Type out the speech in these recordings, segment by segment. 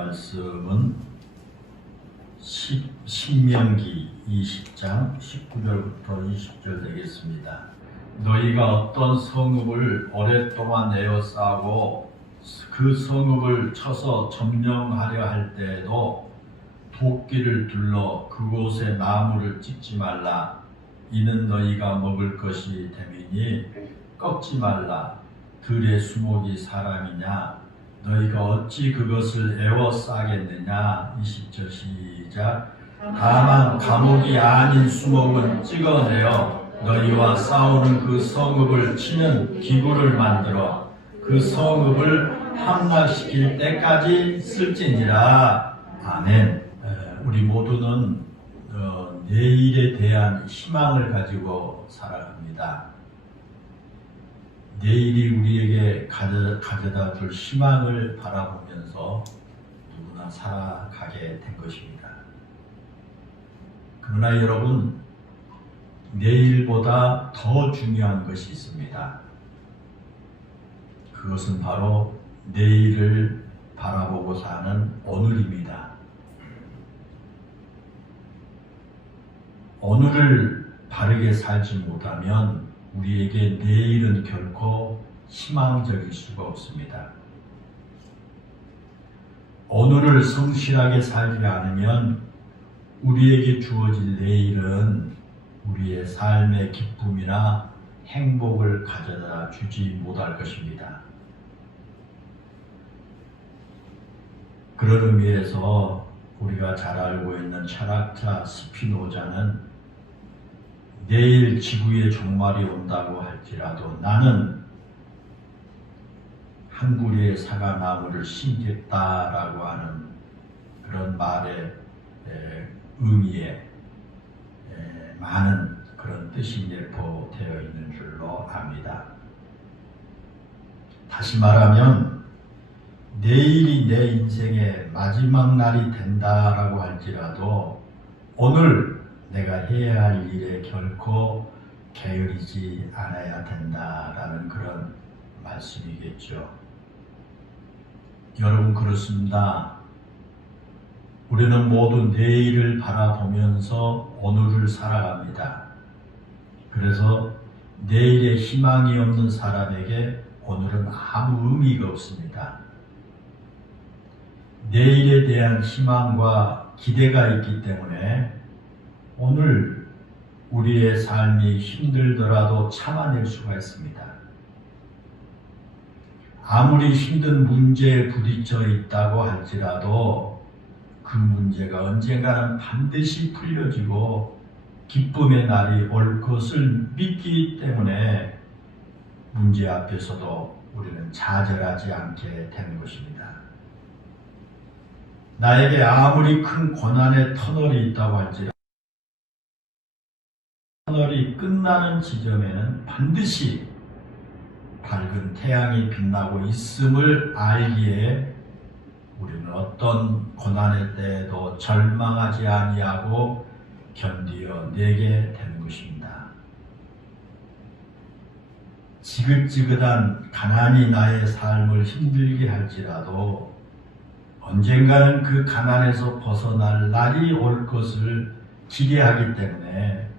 말씀은 신명기 20장 19절부터 20절 되겠습니다. 너희가 어떤 성읍을 오랫동안 에워싸고 그 성읍을 쳐서 점령하려 할 때에도 도끼를 둘러 그곳에 나무를 찍지 말라. 이는 너희가 먹을 것이 됨이니 꺾지 말라. 들의 수목이 사람이냐? 너희가 어찌 그것을 에워싸겠느냐? 20절 시작. 다만 감옥이 아닌 수목은 찍어내어 너희와 싸우는 그 성읍을 치는 기구를 만들어 그 성읍을 함락시킬 때까지 쓸지니라. 아멘. 우리 모두는 내일에 대한 희망을 가지고 살아갑니다. 내일이 우리에게 가져다 줄 희망을 바라보면서 누구나 살아가게 된 것입니다. 그러나 여러분, 내일보다 더 중요한 것이 있습니다. 그것은 바로 내일을 바라보고 사는 오늘입니다. 오늘을 바르게 살지 못하면 우리에게 내일은 결코 희망적일 수가 없습니다. 오늘을 성실하게 살지 않으면 우리에게 주어질 내일은 우리의 삶의 기쁨이나 행복을 가져다 주지 못할 것입니다. 그런 의미에서 우리가 잘 알고 있는 철학자 스피노자는 내일 지구의 종말이 온다고 할지라도 나는 한 그루의 사과나무를 심겠다라고 하는 그런 말의 의미에 많은 그런 뜻이 내포되어 있는 줄로 압니다. 다시 말하면 내일이 내 인생의 마지막 날이 된다라고 할지라도 오늘 내가 해야 할 일에 결코 게으르지 않아야 된다라는 그런 말씀이겠죠. 여러분, 그렇습니다. 우리는 모두 내일을 바라보면서 오늘을 살아갑니다. 그래서 내일에 희망이 없는 사람에게 오늘은 아무 의미가 없습니다. 내일에 대한 희망과 기대가 있기 때문에 오늘 우리의 삶이 힘들더라도 참아낼 수가 있습니다. 아무리 힘든 문제에 부딪혀 있다고 할지라도 그 문제가 언젠가는 반드시 풀려지고 기쁨의 날이 올 것을 믿기 때문에 문제 앞에서도 우리는 좌절하지 않게 되는 것입니다. 나에게 아무리 큰 고난의 터널이 있다고 할지라도 터널이 끝나는 지점에는 반드시 밝은 태양이 빛나고 있음을 알기에 우리는 어떤 고난의 때에도 절망하지 아니하고 견디어내게 되는 것입니다. 지긋지긋한 가난이 나의 삶을 힘들게 할지라도 언젠가는 그 가난에서 벗어날 날이 올 것을 기대하기 때문에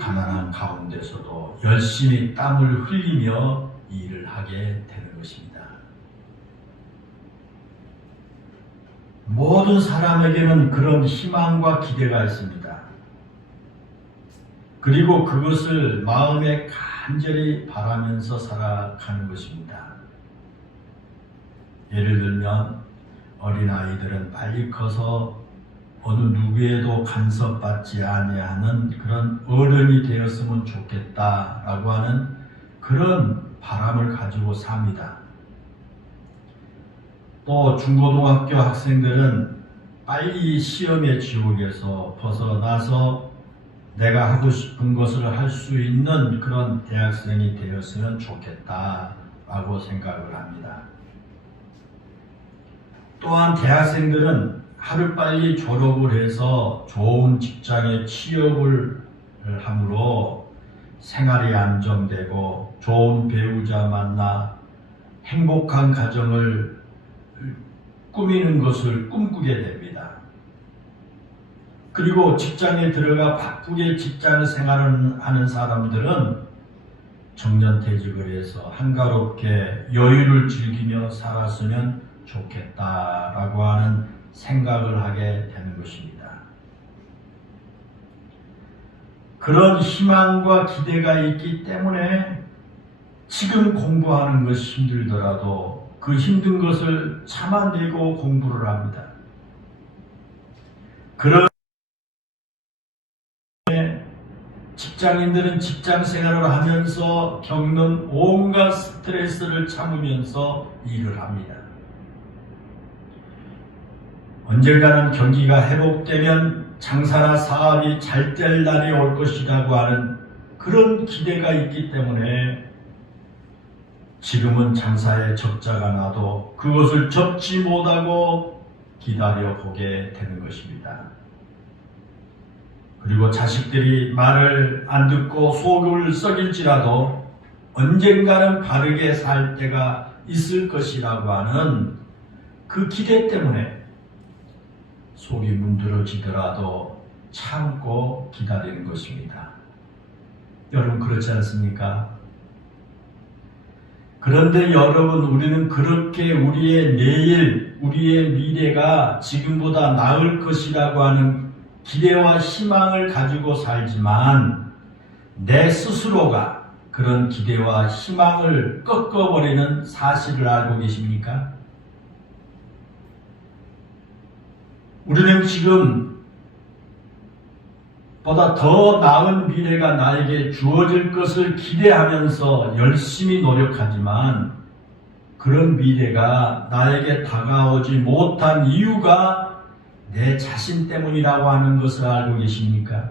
가난한 가운데서도 열심히 땀을 흘리며 일을 하게 되는 것입니다. 모든 사람에게는 그런 희망과 기대가 있습니다. 그리고 그것을 마음에 간절히 바라면서 살아가는 것입니다. 예를 들면 어린아이들은 빨리 커서 어느 누구에도 간섭받지 아니하는 그런 어른이 되었으면 좋겠다라고 하는 그런 바람을 가지고 삽니다. 또 중고등학교 학생들은 빨리 시험의 지옥에서 벗어나서 내가 하고 싶은 것을 할 수 있는 그런 대학생이 되었으면 좋겠다라고 생각을 합니다. 또한 대학생들은 하루빨리 졸업을 해서 좋은 직장에 취업을 함으로 생활이 안정되고 좋은 배우자 만나 행복한 가정을 꾸미는 것을 꿈꾸게 됩니다. 그리고 직장에 들어가 바쁘게 직장 생활을 하는 사람들은 정년퇴직을 해서 한가롭게 여유를 즐기며 살았으면 좋겠다라고 하는 생각을 하게 되는 것입니다. 그런 희망과 기대가 있기 때문에 지금 공부하는 것이 힘들더라도 그 힘든 것을 참아내고 공부를 합니다. 그런 직장인들은 직장 생활을 하면서 겪는 온갖 스트레스를 참으면서 일을 합니다. 언젠가는 경기가 회복되면 장사나 사업이 잘 될 날이 올 것이라고 하는 그런 기대가 있기 때문에 지금은 장사에 적자가 나도 그것을 접지 못하고 기다려 보게 되는 것입니다. 그리고 자식들이 말을 안 듣고 속을 썩일지라도 언젠가는 바르게 살 때가 있을 것이라고 하는 그 기대 때문에 속이 문드러지더라도 참고 기다리는 것입니다. 여러분 그렇지 않습니까? 그런데 여러분 우리는 그렇게 우리의 내일, 우리의 미래가 지금보다 나을 것이라고 하는 기대와 희망을 가지고 살지만 내 스스로가 그런 기대와 희망을 꺾어버리는 사실을 알고 계십니까? 우리는 지금 보다 더 나은 미래가 나에게 주어질 것을 기대하면서 열심히 노력하지만 그런 미래가 나에게 다가오지 못한 이유가 내 자신 때문이라고 하는 것을 알고 계십니까?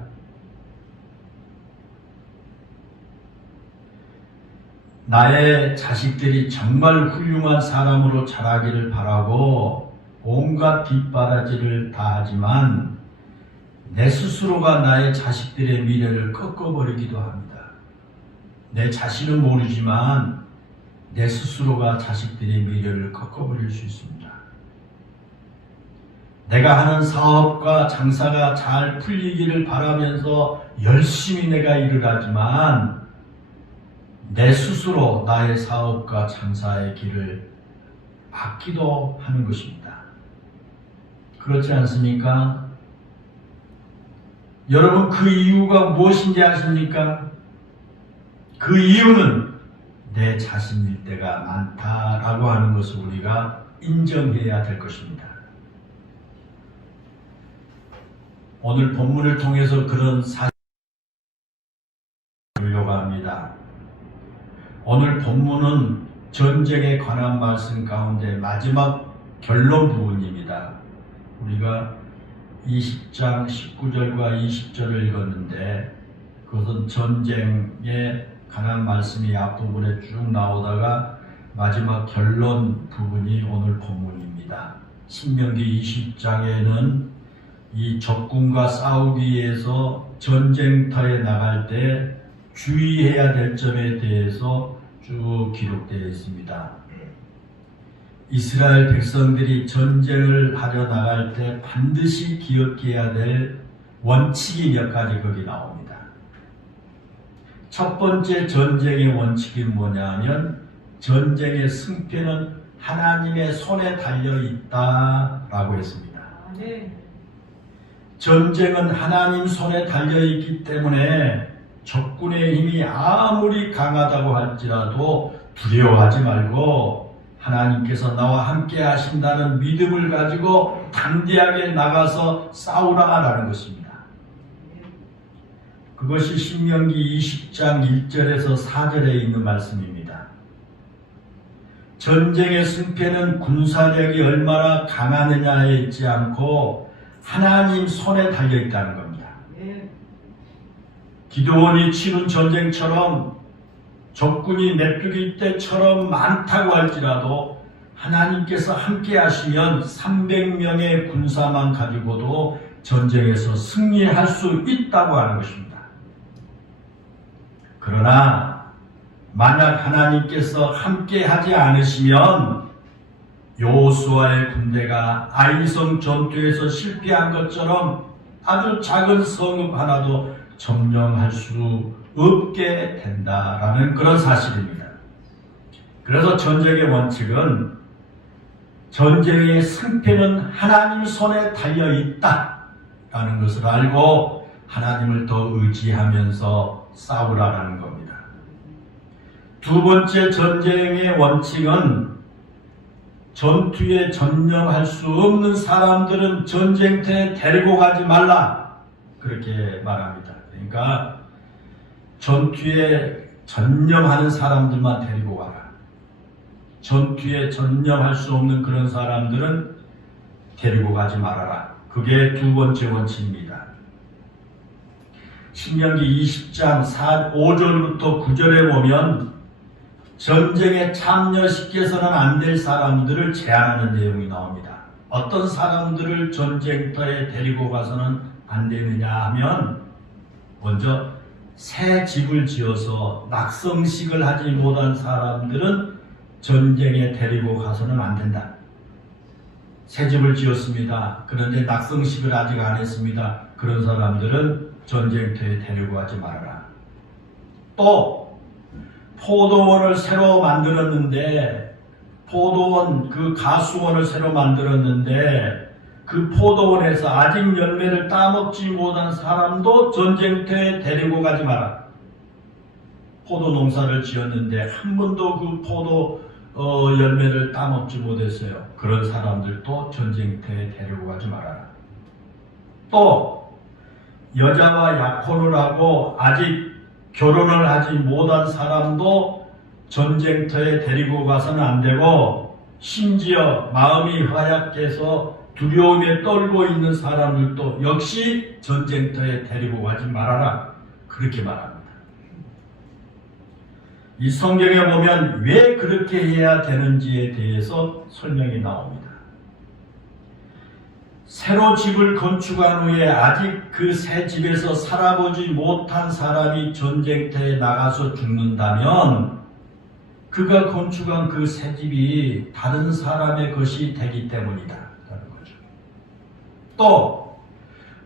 나의 자식들이 정말 훌륭한 사람으로 자라기를 바라고 온갖 뒷바라지를 다 하지만 내 스스로가 나의 자식들의 미래를 꺾어버리기도 합니다. 내 자신은 모르지만 내 스스로가 자식들의 미래를 꺾어버릴 수 있습니다. 내가 하는 사업과 장사가 잘 풀리기를 바라면서 열심히 내가 일을 하지만 내 스스로 나의 사업과 장사의 길을 막기도 하는 것입니다. 그렇지 않습니까? 여러분 그 이유가 무엇인지 아십니까? 그 이유는 내 자신일 때가 많다라고 하는 것을 우리가 인정해야 될 것입니다. 오늘 본문을 통해서 그런 사실을 보려고 합니다. 오늘 본문은 전쟁에 관한 말씀 가운데 마지막 결론 부분입니다. 우리가 20장 19절과 20절을 읽었는데 그것은 전쟁에 관한 말씀이 앞부분에 쭉 나오다가 마지막 결론 부분이 오늘 본문입니다. 신명기 20장에는 이 적군과 싸우기 위해서 전쟁터에 나갈 때 주의해야 될 점에 대해서 쭉 기록되어 있습니다. 이스라엘 백성들이 전쟁을 하려 나갈 때 반드시 기억해야 될 원칙이 몇 가지 거기 나옵니다. 첫 번째 전쟁의 원칙이 뭐냐면 전쟁의 승패는 하나님의 손에 달려 있다라고 했습니다. 전쟁은 하나님 손에 달려있기 때문에 적군의 힘이 아무리 강하다고 할지라도 두려워하지 말고 하나님께서 나와 함께 하신다는 믿음을 가지고 담대하게 나가서 싸우라라는 것입니다. 그것이 신명기 20장 1절에서 4절에 있는 말씀입니다. 전쟁의 승패는 군사력이 얼마나 강하느냐에 있지 않고 하나님 손에 달려있다는 겁니다. 기드온이 치른 전쟁처럼 적군이 메뚜기 떼처럼 많다고 할지라도 하나님께서 함께 하시면 300명의 군사만 가지고도 전쟁에서 승리할 수 있다고 하는 것입니다. 그러나 만약 하나님께서 함께 하지 않으시면 여호수아의 군대가 아이성 전투에서 실패한 것처럼 아주 작은 성읍 하나도 점령할 수 없게 된다라는 그런 사실입니다. 그래서 전쟁의 원칙은 전쟁의 승패는 하나님 손에 달려 있다라는 것을 알고 하나님을 더 의지하면서 싸우라라는 겁니다. 두 번째 전쟁의 원칙은 전투에 전념할 수 없는 사람들은 전쟁터에 데리고 가지 말라 그렇게 말합니다. 그러니까 전투에 전념하는 사람들만 데리고 와라. 전투에 전념할 수 없는 그런 사람들은 데리고 가지 말아라. 그게 두 번째 원칙입니다. 신명기 20장 5절부터 9절에 보면 전쟁에 참여시켜서는 안 될 사람들을 제한하는 내용이 나옵니다. 어떤 사람들을 전쟁터에 데리고 가서는 안 되느냐 하면 먼저 새 집을 지어서 낙성식을 하지 못한 사람들은 전쟁에 데리고 가서는 안 된다. 새 집을 지었습니다. 그런데 낙성식을 아직 안 했습니다. 그런 사람들은 전쟁터에 데리고 가지 말아라. 또 포도원을 새로 만들었는데 포도원 그 가수원을 새로 만들었는데 그 포도원에서 아직 열매를 따먹지 못한 사람도 전쟁터에 데리고 가지 마라. 포도 농사를 지었는데 한 번도 그 포도 열매를 따먹지 못했어요. 그런 사람들도 전쟁터에 데리고 가지 말아라. 또 여자와 약혼을 하고 아직 결혼을 하지 못한 사람도 전쟁터에 데리고 가서는 안 되고 심지어 마음이 허약해서 두려움에 떨고 있는 사람들도 역시 전쟁터에 데리고 가지 말아라. 그렇게 말합니다. 이 성경에 보면 왜 그렇게 해야 되는지에 대해서 설명이 나옵니다. 새로 집을 건축한 후에 아직 그 새 집에서 살아보지 못한 사람이 전쟁터에 나가서 죽는다면 그가 건축한 그 새 집이 다른 사람의 것이 되기 때문이다. 라는 거죠. 또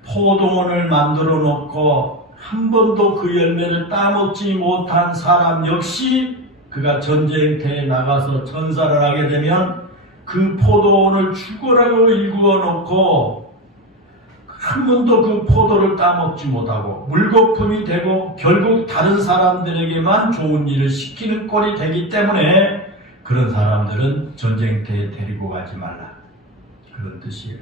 포도원을 만들어 놓고 한 번도 그 열매를 따먹지 못한 사람 역시 그가 전쟁터에 나가서 전사를 하게 되면 그 포도원을 죽으라고 일구어 놓고 한 번도 그 포도를 따먹지 못하고 물거품이 되고 결국 다른 사람들에게만 좋은 일을 시키는 꼴이 되기 때문에 그런 사람들은 전쟁터에 데리고 가지 말라. 그런 뜻이에요.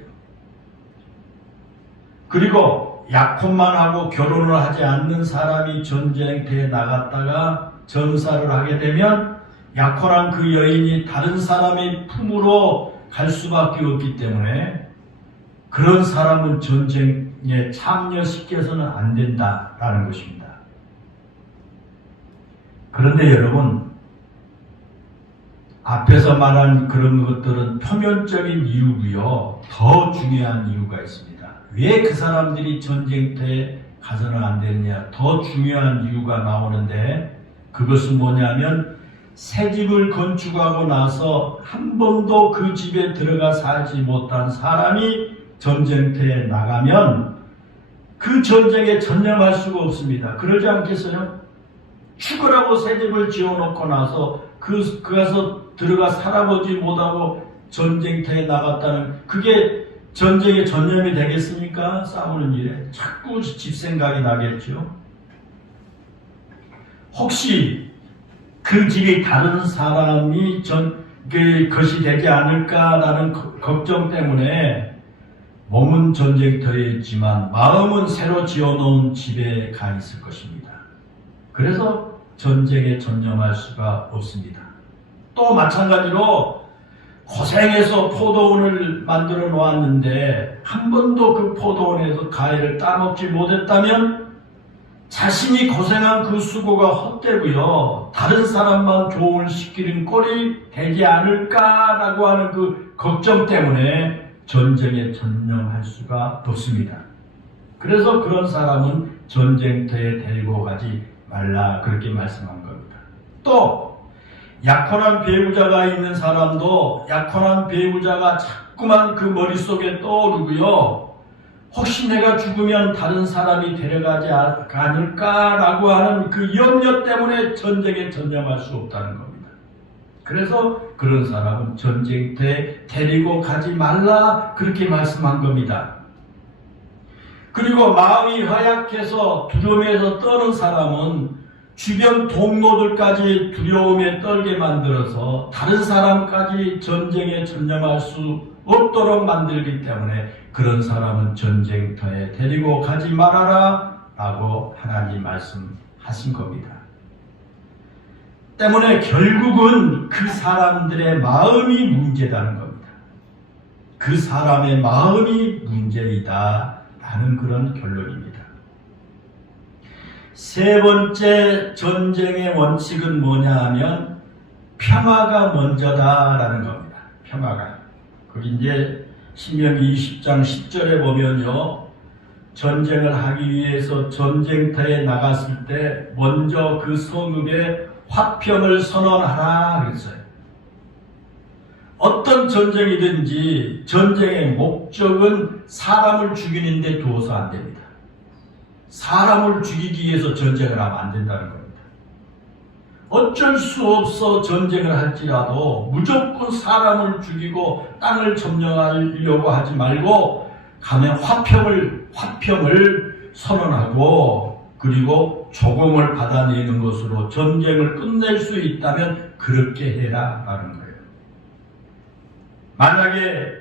그리고 약혼만 하고 결혼을 하지 않는 사람이 전쟁터에 나갔다가 전사를 하게 되면 약혼한 그 여인이 다른 사람의 품으로 갈 수밖에 없기 때문에 그런 사람은 전쟁에 참여시켜서는 안 된다라는 것입니다. 그런데 여러분, 앞에서 말한 그런 것들은 표면적인 이유고요. 더 중요한 이유가 있습니다. 왜 그 사람들이 전쟁터에 가서는 안 되느냐? 더 중요한 이유가 나오는데 그것은 뭐냐면 새 집을 건축하고 나서 한 번도 그 집에 들어가 살지 못한 사람이 전쟁터에 나가면 그 전쟁에 전념할 수가 없습니다. 그러지 않겠어요? 죽으라고 새 집을 지어놓고 나서 그 가서 들어가 살아보지 못하고 전쟁터에 나갔다는 그게 전쟁에 전념이 되겠습니까? 싸우는 일에 자꾸 집 생각이 나겠죠. 혹시 그 집이 다른 사람이 것이 되지 않을까라는 걱정 때문에 몸은 전쟁터에 있지만 마음은 새로 지어놓은 집에 가 있을 것입니다. 그래서 전쟁에 전념할 수가 없습니다. 또 마찬가지로 고생해서 포도원을 만들어 놓았는데 한 번도 그 포도원에서 과일을 따먹지 못했다면 자신이 고생한 그 수고가 헛되고요. 다른 사람만 교훈을 시키는 꼴이 되지 않을까라고 하는 그 걱정 때문에 전쟁에 전념할 수가 없습니다. 그래서 그런 사람은 전쟁터에 데리고 가지 말라 그렇게 말씀한 겁니다. 또 약혼한 배우자가 있는 사람도 약혼한 배우자가 자꾸만 그 머릿속에 떠오르고요. 혹시 내가 죽으면 다른 사람이 데려가지 않을까라고 하는 그 염려 때문에 전쟁에 전념할 수 없다는 겁니다. 그래서 그런 사람은 전쟁터에 데리고 가지 말라 그렇게 말씀한 겁니다. 그리고 마음이 허약해서 두려움에서 떠는 사람은 주변 동료들까지 두려움에 떨게 만들어서 다른 사람까지 전쟁에 전념할 수 없도록 만들기 때문에 그런 사람은 전쟁터에 데리고 가지 말아라 라고 하나님 말씀하신 겁니다. 때문에 결국은 그 사람들의 마음이 문제라는 겁니다. 그 사람의 마음이 문제이다 라는 그런 결론입니다. 세 번째 전쟁의 원칙은 뭐냐 하면 평화가 먼저다라는 겁니다. 평화가. 거기 이제 신명기 20장 10절에 보면요. 전쟁을 하기 위해서 전쟁터에 나갔을 때 먼저 그 성읍에 화평을 선언하라 그랬어요. 어떤 전쟁이든지 전쟁의 목적은 사람을 죽이는 데 두어서 안 됩니다. 사람을 죽이기 위해서 전쟁을 하면 안 된다는 겁니다. 어쩔 수 없어 전쟁을 할지라도 무조건 사람을 죽이고 땅을 점령하려고 하지 말고 가면 화평을 선언하고 그리고 조공을 받아내는 것으로 전쟁을 끝낼 수 있다면 그렇게 해라 라는 거예요. 만약에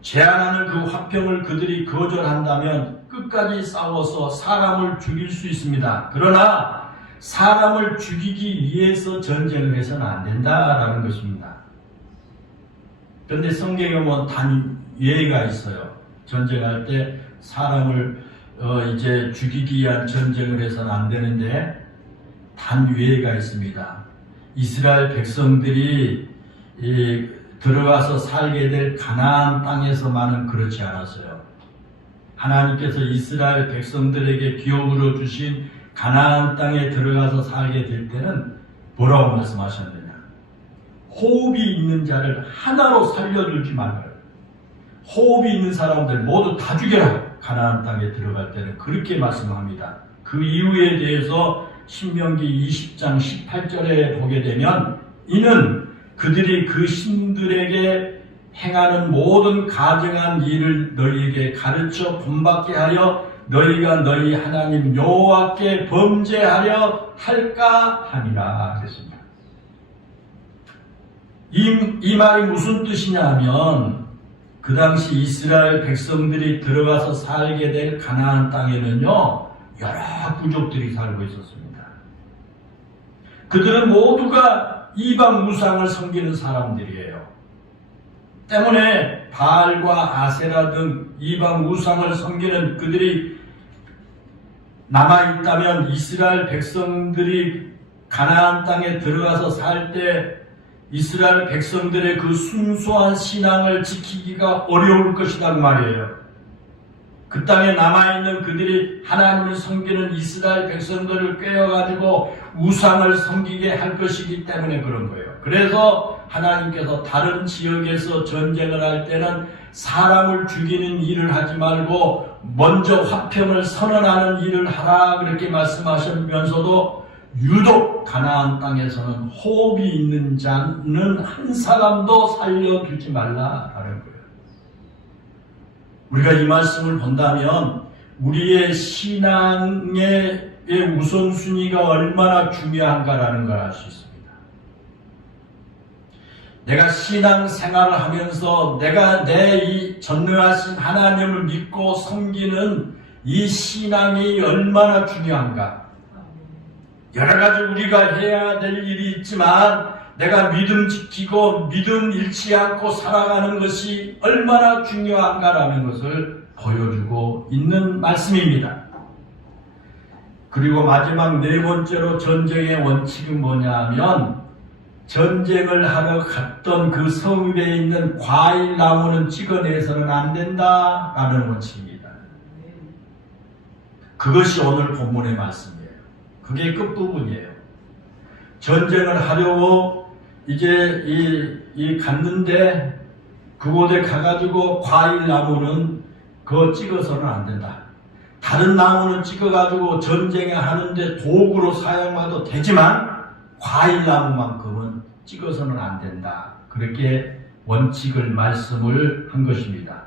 제안하는 그 화평을 그들이 거절한다면 끝까지 싸워서 사람을 죽일 수 있습니다. 그러나 사람을 죽이기 위해서 전쟁을 해서는 안 된다라는 것입니다. 그런데 성경에 보면 단 예가 있어요. 전쟁할 때 사람을 이제 죽이기 위한 전쟁을 해서는 안 되는데 단 예가 있습니다. 이스라엘 백성들이 들어가서 살게 될 가나안 땅에서만은 그렇지 않았어요. 하나님께서 이스라엘 백성들에게 기업으로 주신 가나안 땅에 들어가서 살게 될 때는 뭐라고 말씀하셨느냐? 호흡이 있는 자를 하나로 살려두지 말아요. 호흡이 있는 사람들 모두 다 죽여라. 가나안 땅에 들어갈 때는 그렇게 말씀합니다. 그 이유에 대해서 신명기 20장 18절에 보게 되면 이는 그들이 그 신들에게 행하는 모든 가증한 일을 너희에게 가르쳐 본받게 하여 너희가 너희 하나님 여호와께 범죄하려 할까 하니라 그랬습니다. 이 말이 무슨 뜻이냐 하면 그 당시 이스라엘 백성들이 들어가서 살게 될 가나안 땅에는요 여러 부족들이 살고 있었습니다. 그들은 모두가 이방 우상을 섬기는 사람들이에요. 때문에 바알과 아세라 등 이방 우상을 섬기는 그들이 남아있다면 이스라엘 백성들이 가나안 땅에 들어가서 살 때 이스라엘 백성들의 그 순수한 신앙을 지키기가 어려울 것이란 말이에요. 그 땅에 남아있는 그들이 하나님을 섬기는 이스라엘 백성들을 꿰어가지고 우상을 섬기게 할 것이기 때문에 그런 거예요. 그래서 하나님께서 다른 지역에서 전쟁을 할 때는 사람을 죽이는 일을 하지 말고 먼저 화평을 선언하는 일을 하라 그렇게 말씀하시면서도 유독 가나안 땅에서는 호흡이 있는 자는 한 사람도 살려두지 말라라는 거예요. 우리가 이 말씀을 본다면 우리의 신앙의 우선순위가 얼마나 중요한가라는 걸 알 수 있습니다. 내가 신앙생활을 하면서 내가 내 이 전능하신 하나님을 믿고 섬기는 이 신앙이 얼마나 중요한가. 여러 가지 우리가 해야 될 일이 있지만 내가 믿음 지키고 믿음 잃지 않고 살아가는 것이 얼마나 중요한가라는 것을 보여주고 있는 말씀입니다. 그리고 마지막 네 번째로 전쟁의 원칙은 뭐냐 하면 전쟁을 하러 갔던 그 성읍에 있는 과일 나무는 찍어내서는 안 된다라는 원칙입니다. 그것이 오늘 본문의 말씀이에요. 그게 끝부분이에요. 전쟁을 하려고 이제 이 갔는데 그곳에 가가지고 과일 나무는 그거 찍어서는 안 된다. 다른 나무는 찍어가지고 전쟁에 하는데 도구로 사용해도 되지만 과일 나무만큼은 찍어서는 안 된다. 그렇게 원칙을 말씀을 한 것입니다.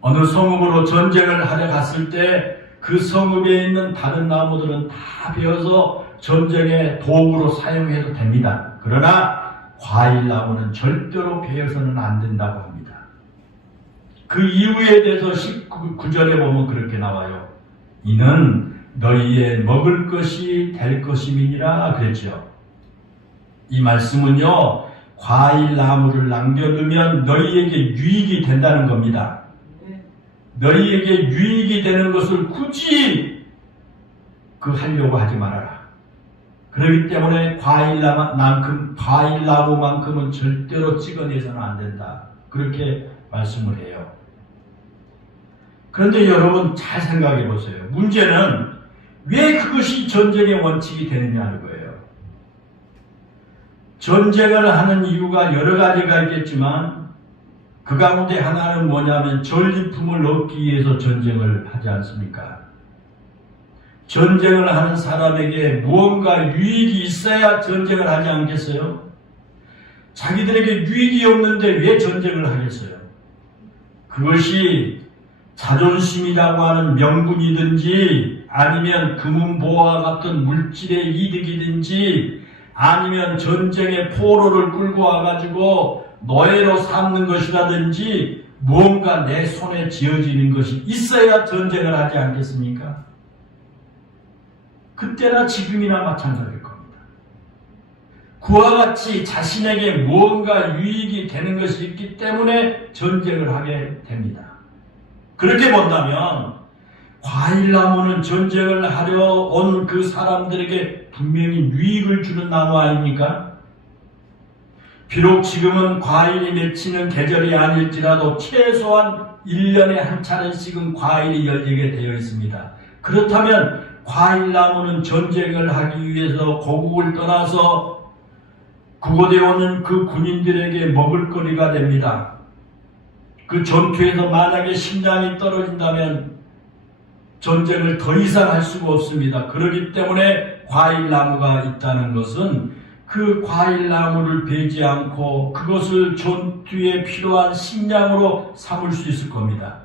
어느 성읍으로 전쟁을 하러 갔을 때 그 성읍에 있는 다른 나무들은 다 베어서 전쟁의 도구로 사용해도 됩니다. 그러나 과일 나무는 절대로 베어서는 안 된다고 합니다. 그 이유에 대해서 19절에 보면 그렇게 나와요. 이는 너희의 먹을 것이 될 것임이니라 그랬죠. 이 말씀은요, 과일 나무를 남겨두면 너희에게 유익이 된다는 겁니다. 너희에게 유익이 되는 것을 굳이 하려고 하지 말아라. 그렇기 때문에 과일 나무만큼은 절대로 찍어내서는 안 된다. 그렇게 말씀을 해요. 그런데 여러분 잘 생각해 보세요. 문제는 왜 그것이 전쟁의 원칙이 되느냐는 거예요. 전쟁을 하는 이유가 여러 가지가 있겠지만 그 가운데 하나는 뭐냐면 전리품을 얻기 위해서 전쟁을 하지 않습니까? 전쟁을 하는 사람에게 무언가 유익이 있어야 전쟁을 하지 않겠어요? 자기들에게 유익이 없는데 왜 전쟁을 하겠어요? 그것이 자존심이라고 하는 명분이든지 아니면 금은보화와 같은 물질의 이득이든지 아니면 전쟁의 포로를 끌고 와가지고 노예로 삼는 것이라든지 무언가 내 손에 쥐어지는 것이 있어야 전쟁을 하지 않겠습니까? 그때나 지금이나 마찬가지일 겁니다. 그와 같이 자신에게 무언가 유익이 되는 것이 있기 때문에 전쟁을 하게 됩니다. 그렇게 본다면 과일나무는 전쟁을 하려 온 그 사람들에게 분명히 유익을 주는 나무 아닙니까? 비록 지금은 과일이 맺히는 계절이 아닐지라도 최소한 1년에 한 차례씩은 과일이 열리게 되어 있습니다. 그렇다면 과일나무는 전쟁을 하기 위해서 고국을 떠나서 그곳에 오는 그 군인들에게 먹을거리가 됩니다. 그 전투에서 만약에 심장이 떨어진다면 전쟁을 더 이상 할 수가 없습니다. 그렇기 때문에 과일나무가 있다는 것은 그 과일나무를 베지 않고 그것을 전투에 필요한 식량으로 삼을 수 있을 겁니다.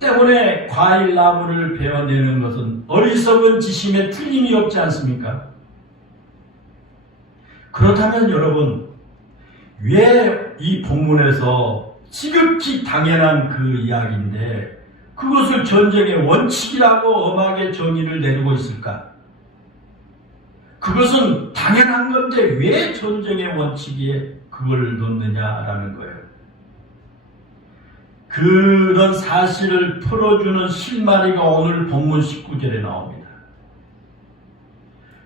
때문에 과일나무를 베어내는 것은 어리석은 지심에 틀림이 없지 않습니까? 그렇다면 여러분, 왜 이 본문에서 지극히 당연한 그 이야기인데 그것을 전쟁의 원칙이라고 엄하게 정의를 내리고 있을까? 그것은 당연한 건데 왜 전쟁의 원칙에 그걸 넣느냐라는 거예요. 그런 사실을 풀어주는 실마리가 오늘 본문 19절에 나옵니다.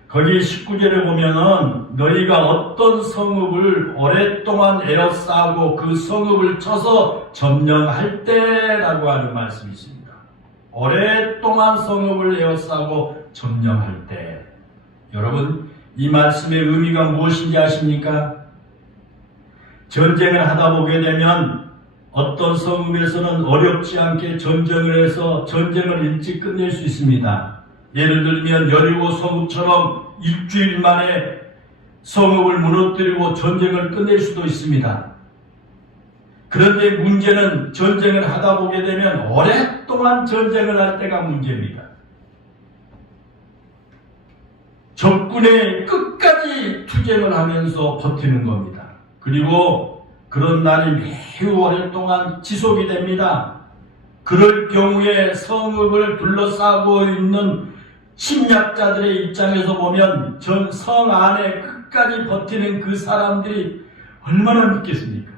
거기 19절에 보면은 너희가 어떤 성읍을 오랫동안 에워싸고 그 성읍을 쳐서 점령할 때라고 하는 말씀이 있습니다. 오랫동안 성읍을 에워싸고 점령할 때. 여러분, 이 말씀의 의미가 무엇인지 아십니까? 전쟁을 하다 보게 되면 어떤 성읍에서는 어렵지 않게 전쟁을 해서 전쟁을 일찍 끝낼 수 있습니다. 예를 들면 여리고 성읍처럼 일주일 만에 성읍을 무너뜨리고 전쟁을 끝낼 수도 있습니다. 그런데 문제는 전쟁을 하다 보게 되면 오랫동안 전쟁을 할 때가 문제입니다. 적군의 끝까지 투쟁을 하면서 버티는 겁니다. 그리고 그런 날이 매우 오랫동안 지속이 됩니다. 그럴 경우에 성읍을 둘러싸고 있는 침략자들의 입장에서 보면 전 성 안에 끝까지 버티는 그 사람들이 얼마나 믿겠습니까?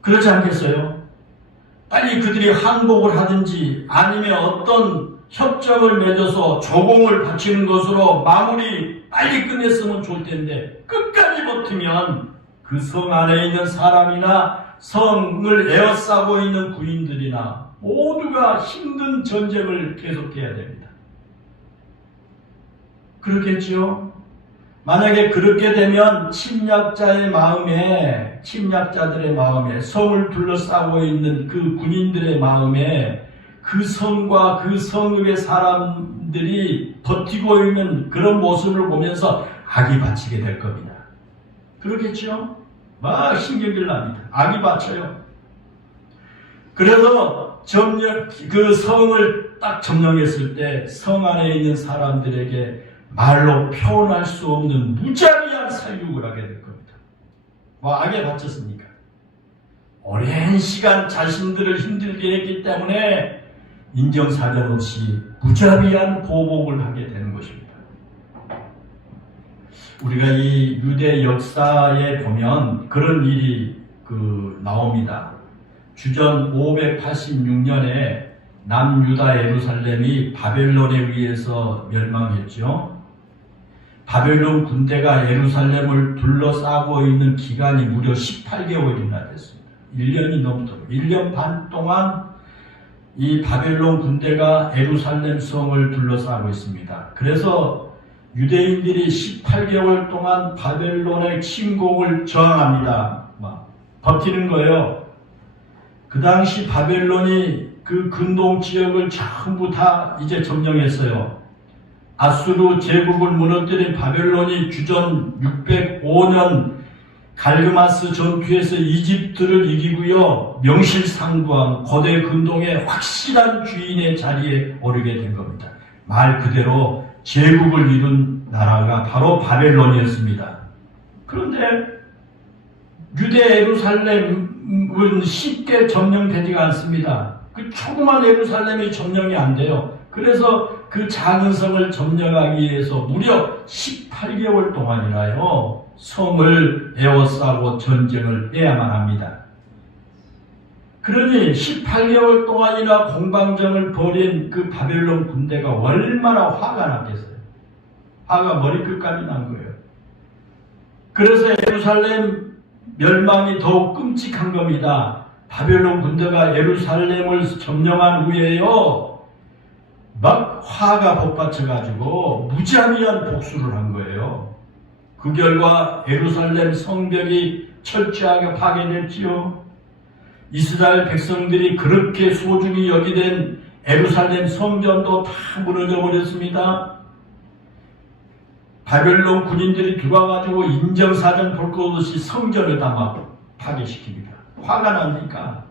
그렇지 않겠어요? 빨리 그들이 항복을 하든지 아니면 어떤 협정을 맺어서 조공을 바치는 것으로 마무리 빨리 끝냈으면 좋을 텐데 끝까지 버티면 그 성 안에 있는 사람이나 성을 에워싸고 있는 군인들이나 모두가 힘든 전쟁을 계속해야 됩니다. 그렇겠지요? 만약에 그렇게 되면 침략자들의 마음에 성을 둘러싸고 있는 그 군인들의 마음에 그 성과 그 성읍의 사람들이 버티고 있는 그런 모습을 보면서 악이 받치게 될 겁니다. 그러겠죠? 막 신경질 납니다. 악이 받쳐요. 그래서 그 성을 딱 점령했을 때 성 안에 있는 사람들에게 말로 표현할 수 없는 무자비한 사육을 하게 될 겁니다. 악에 받쳤으니까. 오랜 시간 자신들을 힘들게 했기 때문에 인정사정 없이 무자비한 보복을 하게 되는 것입니다. 우리가 이 유대 역사에 보면 그런 일이 나옵니다. 주전 586년에 남유다 예루살렘이 바벨론에 의해서 멸망했죠. 바벨론 군대가 예루살렘을 둘러싸고 있는 기간이 무려 18개월이나 됐습니다. 1년이 넘도록 1년 반 동안 이 바벨론 군대가 예루살렘 성을 둘러싸고 있습니다. 그래서 유대인들이 18개월 동안 바벨론의 침공을 저항합니다. 버티는 거예요. 그 당시 바벨론이 그 근동 지역을 전부 다 이제 점령했어요. 아수르 제국을 무너뜨린 바벨론이 주전 605년 갈그마스 전투에서 이집트를 이기고요. 명실상부한 고대 근동의 확실한 주인의 자리에 오르게 된 겁니다. 말 그대로 제국을 이룬 나라가 바로 바벨론이었습니다. 그런데 유대 예루살렘은 쉽게 점령되지가 않습니다. 그 조그만 예루살렘이 점령이 안 돼요. 그래서 그 작은 성을 점령하기 위해서 무려 18개월 동안이나요 성을 에워싸고 전쟁을 해야만 합니다. 그러니 18개월 동안이나 공방전을 벌인 그 바벨론 군대가 얼마나 화가 났겠어요. 화가 머리끝까지 난 거예요. 그래서 예루살렘 멸망이 더욱 끔찍한 겁니다. 바벨론 군대가 예루살렘을 점령한 후에요. 막 화가 복받쳐가지고 무자비한 복수를 한 거예요. 그 결과 예루살렘 성벽이 철저하게 파괴됐지요. 이스라엘 백성들이 그렇게 소중히 여기된 예루살렘 성전도 다 무너져 버렸습니다. 바벨론 군인들이 들어와가지고 인정사정 볼 것 없이 성전을 다 막 파괴시킵니다. 화가 나니까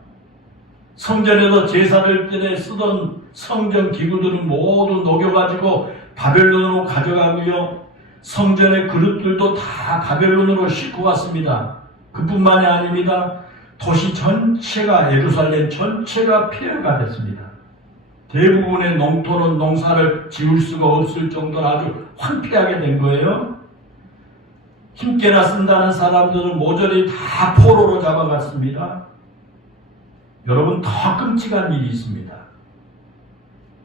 성전에서 제사를 때 쓰던 성전 기구들은 모두 녹여가지고 바벨론으로 가져가고요. 성전의 그릇들도 다 바벨론으로 싣고 갔습니다. 그뿐만이 아닙니다. 도시 전체가 예루살렘 전체가 폐허가 됐습니다. 대부분의 농토는 농사를 지을 수가 없을 정도로 아주 황폐하게 된 거예요. 힘께나 쓴다는 사람들은 모조리 다 포로로 잡아갔습니다. 여러분, 더 끔찍한 일이 있습니다.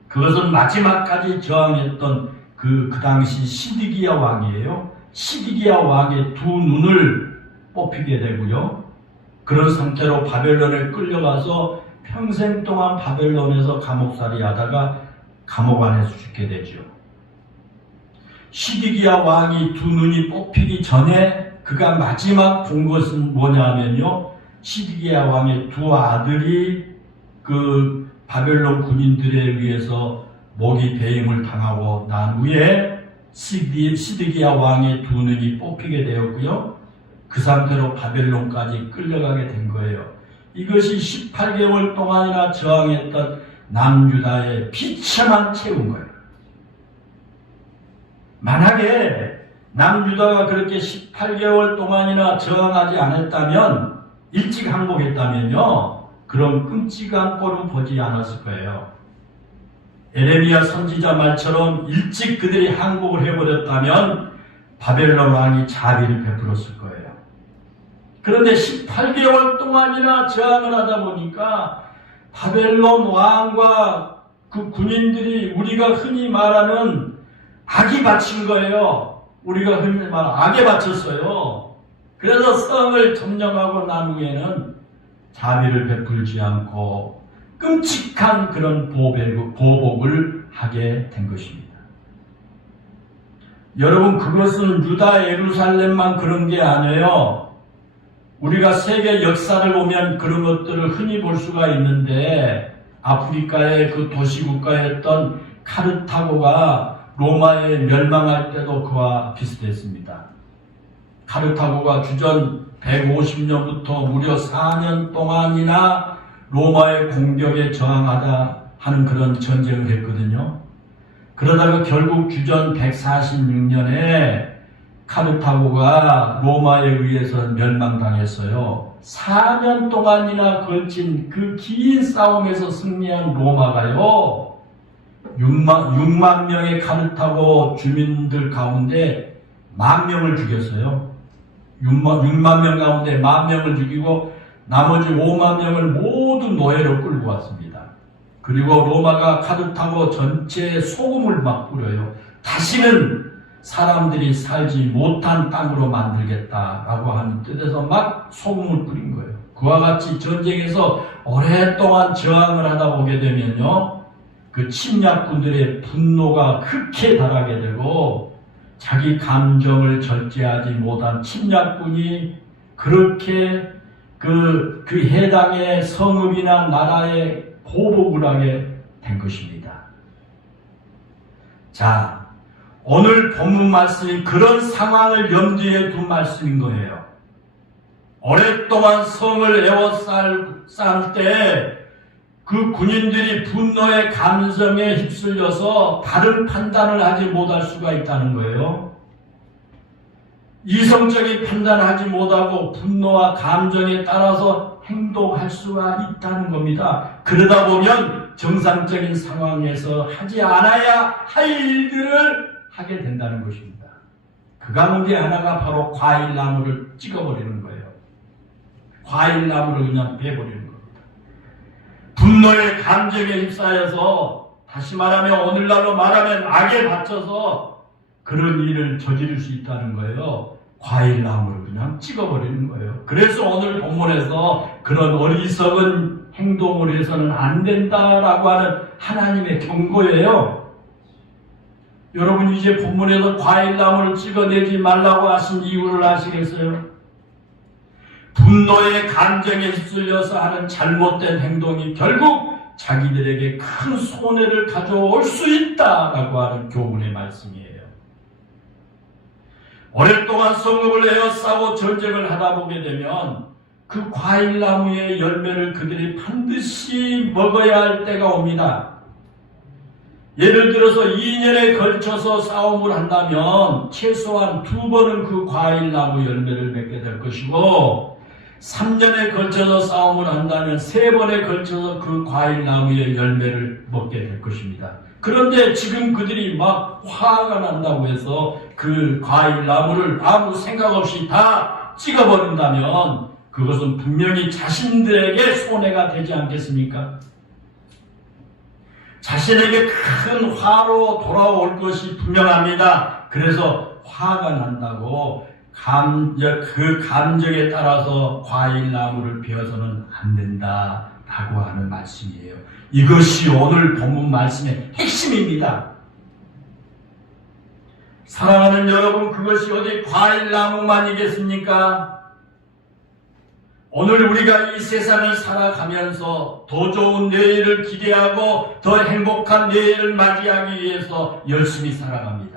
그것은 마지막까지 저항했던 그 당시 시드기야 왕이에요. 시드기야 왕의 두 눈을 뽑히게 되고요. 그런 상태로 바벨론에 끌려가서 평생 동안 바벨론에서 감옥살이 하다가 감옥 안에서 죽게 되죠. 시드기야 왕이 두 눈이 뽑히기 전에 그가 마지막 본 것은 뭐냐면요. 시드기야 왕의 두 아들이 그 바벨론 군인들에 의해서 모기 배임을 당하고 난 후에 시드기야 왕의 두 눈이 뽑히게 되었고요. 그 상태로 바벨론까지 끌려가게 된 거예요. 이것이 18개월 동안이나 저항했던 남유다의 비참한 채운 거예요. 만약에 남유다가 그렇게 18개월 동안이나 저항하지 않았다면, 일찍 항복했다면요, 그런 끔찍한 꼴은 보지 않았을 거예요. 에레미야 선지자 말처럼 일찍 그들이 항복을 해버렸다면 바벨론 왕이 자비를 베풀었을 거예요. 그런데 18개월 동안이나 저항을 하다 보니까 바벨론 왕과 그 군인들이 우리가 흔히 말하는 악이 바친 거예요. 우리가 흔히 말하는 악에 바쳤어요. 그래서 성을 점령하고 난 후에는 자비를 베풀지 않고 끔찍한 그런 보복을 하게 된 것입니다. 여러분, 그것은 유다 예루살렘만 그런 게 아니에요. 우리가 세계 역사를 보면 그런 것들을 흔히 볼 수가 있는데, 아프리카의 그 도시국가였던 카르타고가 로마에 멸망할 때도 그와 비슷했습니다. 카르타고가 주전 150년부터 무려 4년 동안이나 로마의 공격에 저항하다 하는 그런 전쟁을 했거든요. 그러다가 결국 주전 146년에 카르타고가 로마에 의해서 멸망당했어요. 4년 동안이나 걸친 그 긴 싸움에서 승리한 로마가요, 6만 명의 카르타고 주민들 가운데 10,000명을 죽였어요. 6만 명 가운데 10,000명을 죽이고 나머지 5만 명을 모두 노예로 끌고 왔습니다. 그리고 로마가 카르타고 전체에 소금을 막 뿌려요. 다시는 사람들이 살지 못한 땅으로 만들겠다라고 하는 뜻에서 막 소금을 뿌린 거예요. 그와 같이 전쟁에서 오랫동안 저항을 하다 보게 되면요, 그 침략군들의 분노가 극에 달하게 되고 자기 감정을 절제하지 못한 침략군이 그렇게 그 해당의 성읍이나 나라에 보복을 하게 된 것입니다. 자, 오늘 본문 말씀이 그런 상황을 염두에 둔 말씀인 거예요. 오랫동안 성을 에워쌀 때 그 군인들이 분노의 감정에 휩쓸려서 바른 판단을 하지 못할 수가 있다는 거예요. 이성적인 판단을 하지 못하고 분노와 감정에 따라서 행동할 수가 있다는 겁니다. 그러다 보면 정상적인 상황에서 하지 않아야 할 일들을 하게 된다는 것입니다. 그 가운데 하나가 바로 과일나무를 찍어버리는 거예요. 과일나무를 그냥 베버리는 겁니다. 분노의 감정에 휩싸여서, 다시 말하면 오늘날로 말하면 악에 받쳐서 그런 일을 저지를 수 있다는 거예요. 과일나무를 그냥 찍어버리는 거예요. 그래서 오늘 본문에서 그런 어리석은 행동을 해서는 안 된다라고 하는 하나님의 경고예요. 여러분, 이제 본문에서 과일나무를 찍어내지 말라고 하신 이유를 아시겠어요? 분노의 감정에 휩쓸려서 하는 잘못된 행동이 결국 자기들에게 큰 손해를 가져올 수 있다라고 하는 교훈의 말씀이에요. 오랫동안 성읍을 에워싸고 전쟁을 하다 보게 되면 그 과일나무의 열매를 그들이 반드시 먹어야 할 때가 옵니다. 예를 들어서 2년에 걸쳐서 싸움을 한다면 최소한 2번은 그 과일나무 열매를 맺게 될 것이고, 3년에 걸쳐서 싸움을 한다면 3번에 걸쳐서 그 과일나무의 열매를 먹게 될 것입니다. 그런데 지금 그들이 막 화가 난다고 해서 그 과일나무를 아무 생각 없이 다 찍어버린다면 그것은 분명히 자신들에게 손해가 되지 않겠습니까? 자신에게 큰 화로 돌아올 것이 분명합니다. 그래서 화가 난다고 그 감정에 따라서 과일나무를 베어서는 안 된다라고 하는 말씀이에요. 이것이 오늘 본문 말씀의 핵심입니다. 사랑하는 여러분, 그것이 어디 과일나무만이겠습니까? 오늘 우리가 이 세상을 살아가면서 더 좋은 내일을 기대하고 더 행복한 내일을 맞이하기 위해서 열심히 살아갑니다.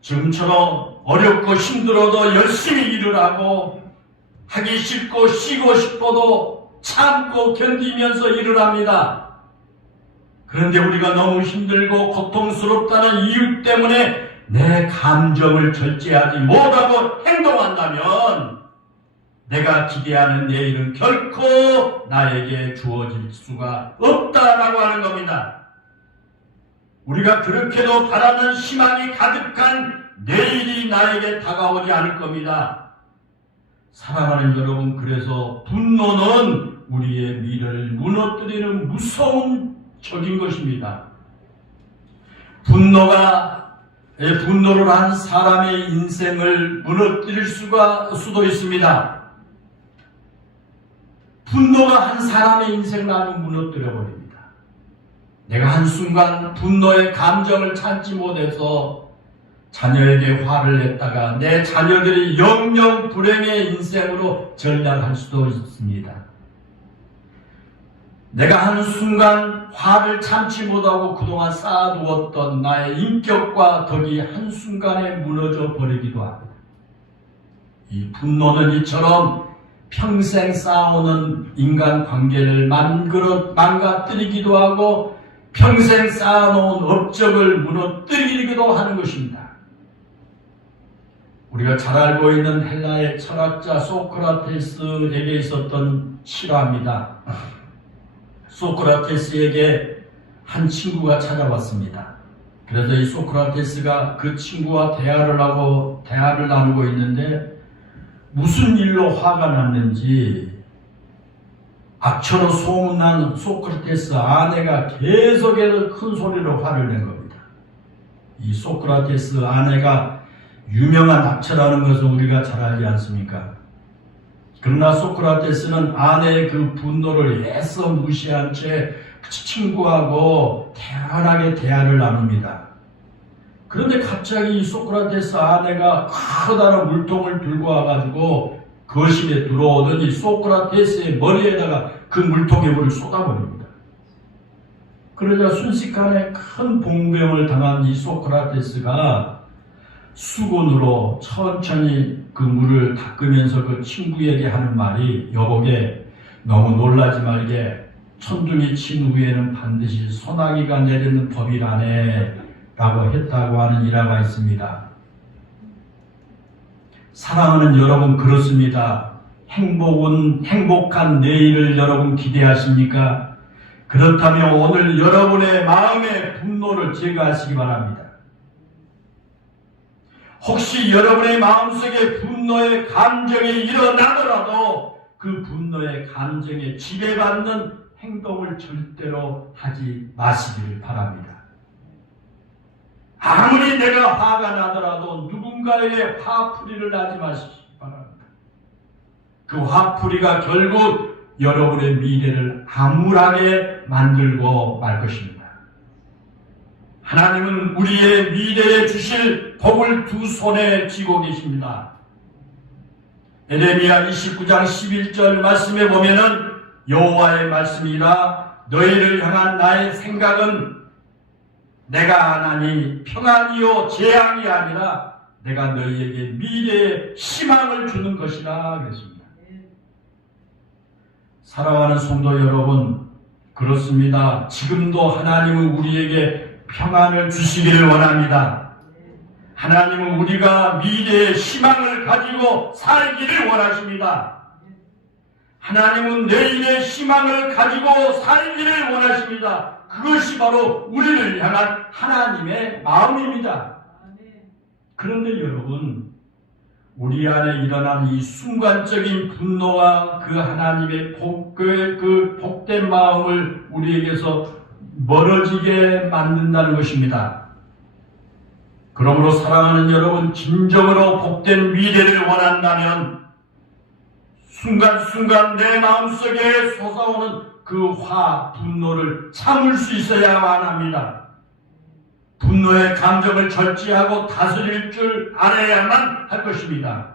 지금처럼 어렵고 힘들어도 열심히 일을 하고, 하기 싫고 쉬고 싶어도 참고 견디면서 일을 합니다. 그런데 우리가 너무 힘들고 고통스럽다는 이유 때문에 내 감정을 절제하지 못하고 행동한다면 내가 기대하는 내일은 결코 나에게 주어질 수가 없다라고 하는 겁니다. 우리가 그렇게도 바라는 희망이 가득한 내일이 나에게 다가오지 않을 겁니다. 사랑하는 여러분, 그래서 분노는 우리의 미래를 무너뜨리는 무서운 적인 것입니다. 분노를 한 사람의 인생을 무너뜨릴 수도 있습니다. 분노가 한 사람의 인생을 아주 무너뜨려 버립니다. 내가 한순간 분노의 감정을 참지 못해서 자녀에게 화를 냈다가 내 자녀들이 영영 불행의 인생으로 전락할 수도 있습니다. 내가 한순간 화를 참지 못하고 그동안 쌓아두었던 나의 인격과 덕이 한순간에 무너져 버리기도 합니다. 이 분노는 이처럼 평생 쌓아오는 인간관계를 망가뜨리기도 하고 평생 쌓아놓은 업적을 무너뜨리기도 하는 것입니다. 우리가 잘 알고 있는 헬라의 철학자 소크라테스에게 있었던 실화입니다. 소크라테스에게 한 친구가 찾아왔습니다. 그래서 이 소크라테스가 그 친구와 대화를 나누고 있는데 무슨 일로 화가 났는지 악처럼 소문난 소크라테스 아내가 계속해서 큰 소리로 화를 낸 겁니다. 이 소크라테스 아내가 유명한 악처라는 것을 우리가 잘 알지 않습니까? 그러나 소크라테스는 아내의 그 분노를 애써 무시한 채 친구하고 태연하게 대화를 나눕니다. 그런데 갑자기 이 소크라테스 아내가 커다란 물통을 들고 와가지고 거실에 들어오더니 소크라테스의 머리에다가 그 물통에 물을 쏟아버립니다. 그러자 순식간에 큰 봉변을 당한 이 소크라테스가 수건으로 천천히 그 물을 닦으면서 그 친구에게 하는 말이 여보게 너무 놀라지 말게 천둥이 친 후에는 반드시 소나기가 내리는 법이라네 라고 했다고 하는 일화가 있습니다. 사랑하는 여러분 그렇습니다. 행복한 내일을 여러분 기대하십니까? 그렇다면 오늘 여러분의 마음의 분노를 제거하시기 바랍니다. 혹시 여러분의 마음속에 분노의 감정이 일어나더라도 그 분노의 감정에 지배받는 행동을 절대로 하지 마시기를 바랍니다. 아무리 내가 화가 나더라도 누군가에게 화풀이를 하지 마시기 바랍니다. 그 화풀이가 결국 여러분의 미래를 암울하게 만들고 말 것입니다. 하나님은 우리의 미래에 주실 복을 두 손에 쥐고 계십니다. 에레미야 29장 11절 말씀에 보면은 여호와의 말씀이라 너희를 향한 나의 생각은 내가 하나니 평안이요 재앙이 아니라 내가 너희에게 미래의 희망을 주는 것이라 그랬습니다. 사랑하는 성도 여러분, 그렇습니다. 지금도 하나님은 우리에게 평안을 주시기를 원합니다. 하나님은 우리가 미래의 희망을 가지고 살기를 원하십니다. 하나님은 내일의 희망을 가지고 살기를 원하십니다. 그것이 바로 우리를 향한 하나님의 마음입니다. 그런데 여러분, 우리 안에 일어난 이 순간적인 분노와 그 하나님의 그 복된 마음을 우리에게서 멀어지게 만든다는 것입니다. 그러므로 사랑하는 여러분, 진정으로 복된 미래를 원한다면 순간순간 내 마음속에 솟아오는 그 분노를 참을 수 있어야만 합니다. 분노의 감정을 절제하고 다스릴 줄 알아야만 할 것입니다.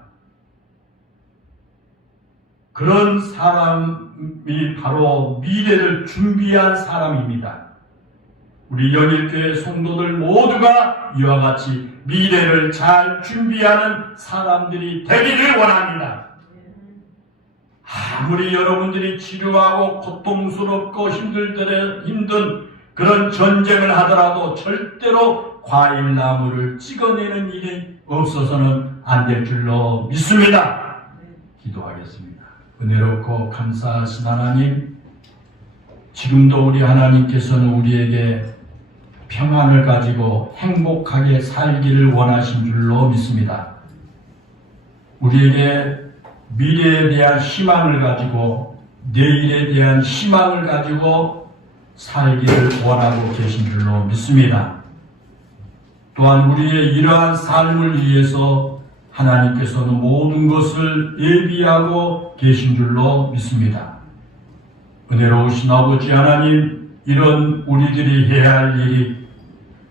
그런 사람이 바로 미래를 준비한 사람입니다. 우리 영일교회 성도들 모두가 이와 같이 미래를 잘 준비하는 사람들이 되기를 원합니다. 아무리 여러분들이 지루하고 고통스럽고 힘든 그런 전쟁을 하더라도 절대로 과일나무를 찍어내는 일이 없어서는 안 될 줄로 믿습니다. 기도하겠습니다. 은혜롭고 감사하신 하나님, 지금도 우리 하나님께서는 우리에게 평안을 가지고 행복하게 살기를 원하신 줄로 믿습니다. 우리에게 미래에 대한 희망을 가지고 내일에 대한 희망을 가지고 살기를 원하고 계신 줄로 믿습니다. 또한 우리의 이러한 삶을 위해서 하나님께서는 모든 것을 예비하고 계신 줄로 믿습니다. 은혜로우신 아버지 하나님, 이런 우리들이 해야 할 일이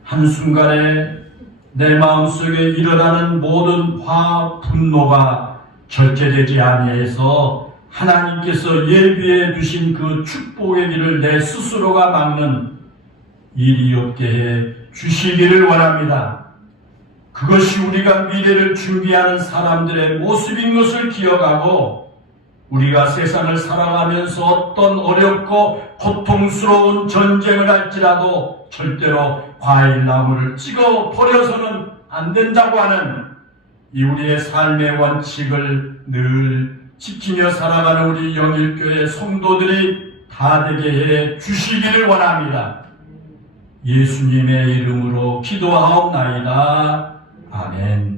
한순간에 내 마음속에 일어나는 모든 화, 분노가 절제되지 아니해서 하나님께서 예비해 두신 그 축복의 길을 내 스스로가 막는 일이 없게 해 주시기를 원합니다. 그것이 우리가 미래를 준비하는 사람들의 모습인 것을 기억하고 우리가 세상을 살아가면서 어떤 어렵고 고통스러운 전쟁을 할지라도 절대로 과일나무를 찍어 버려서는 안 된다고 하는 이 우리의 삶의 원칙을 늘 지키며 살아가는 우리 영일교회 성도들이 다 되게 해 주시기를 원합니다. 예수님의 이름으로 기도하옵나이다. 아멘.